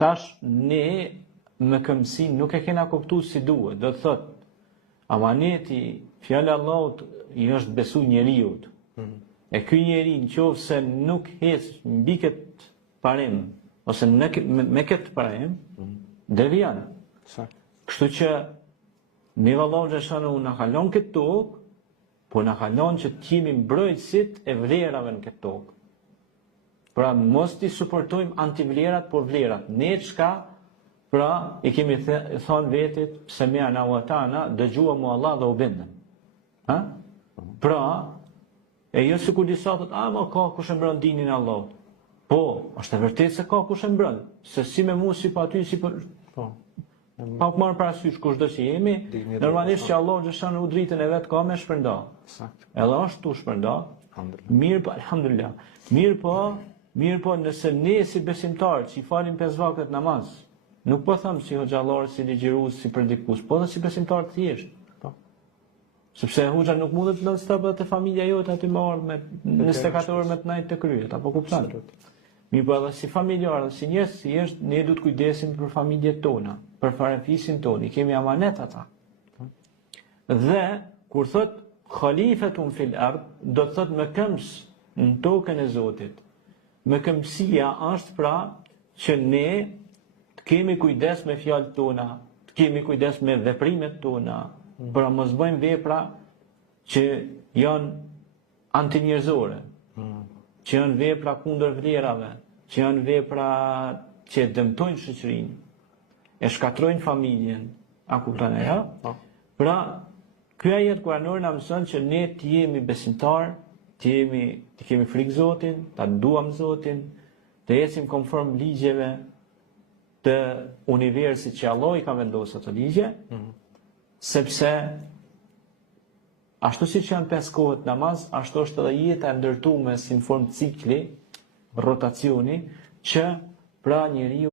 tash ne me këmsin nuk e kena kuptu si duhet. Do të thot, amaneti, fjala Allahut i është besu njeriut. E ky njeri në qovë se nuk hes mbi këtë parim, ose me këtë parim, devian. Kështu që ne Allahu xhashanu na kalon këtë tokë, po na kalon që t'jemi mbrojtësit e vlerave në këtë tokë. Pra mos t'i suportojmë antivlerat por vlerat. Ne çka pra i kemi thonë vetit se me ana wa ta'na dëgjua mu Allah dhe u bindëm. Ha? Pra e jo sikur disa thot, ma ka kush e mbron dinin e Allahut. Po, është e vërtetë se ka kush e mbron, se si me mua si pa ty si për pa marrë parasysh kushdo që jemi, normalisht që Allah xhashanu dritën e vet ka me shpërnda. Edhe është tu shpërnda. Mirë po, alhamdulillah. Mirë po nëse ne si besimtarë që i falim 5 vaktet namaz, nuk po them si hoxhallar, si ligjërues, si predikus, po edhe si besimtar të thjeshtë. Sepse hoxha nuk mundet non stop te familja jote aty më ardh me 24 orë me të najtë të kryet, apo kupton? Mirë po edhe si familjar, si njerëz si jeshtë, ne duhet kujdesim për familjet tona, për farefisin tonë, i kemi amanet ata. Dhe kur thot khalifetun fil ard, do të thot me këmbs në tokën e Zotit. Me këmbësia është pra që ne të kemi kujdes me fjalët tona, të kemi kujdes me veprimet tona, pra mos bëjmë vepra që janë antinjerëzore, që janë vepra kundër vlerave, që janë vepra që dëmtojnë shoqërinë, e shkatrojnë familjen, a kupton ajo? Pra, ky ajet kuranor na mëson që ne të jemi besimtar, të kemi frikë Zotin, ta duam Zotin, të ecim konform ligjeve të universit që Allah i ka vendosur ato ligje, sepse ashtu siç janë 5 kohët namaz, ashtu është edhe jeta e ndërtuar si në formë cikli, rotacioni, që pra njeriu